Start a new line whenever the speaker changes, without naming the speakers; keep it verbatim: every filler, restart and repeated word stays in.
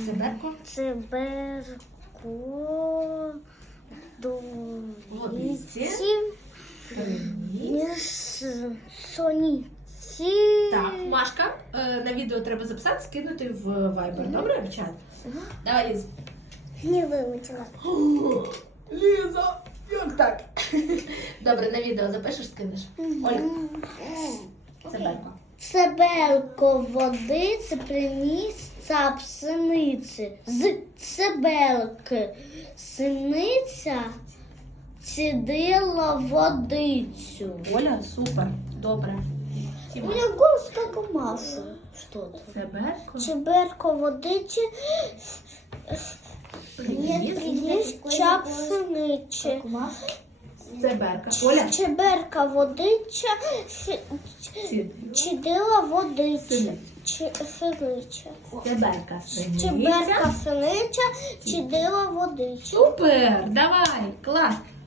Циберко.
Циберко.
Водиці.
Приніс. Соніці.
Так, Машка, е, на відео треба записати, скинути в Viber. Добре, в чат? Давай, Ліз.
Не вимітила.
Ліза, як так? Добре, на відео запишеш, скинеш. Оля. Циберко.
Циберко водиці приніс цап синиці. З циберки синиця цідила водицю.
Оля, супер, добре.
У меня голос как у Маши. Что-то.
Циберко.
Циберко водичі не приніс чап синичі.
Циберка. Оля.
Циберка водича чидила водичі. Синича.
Циберка.
Циберка синича чидила водичі.
Супер, давай, клас.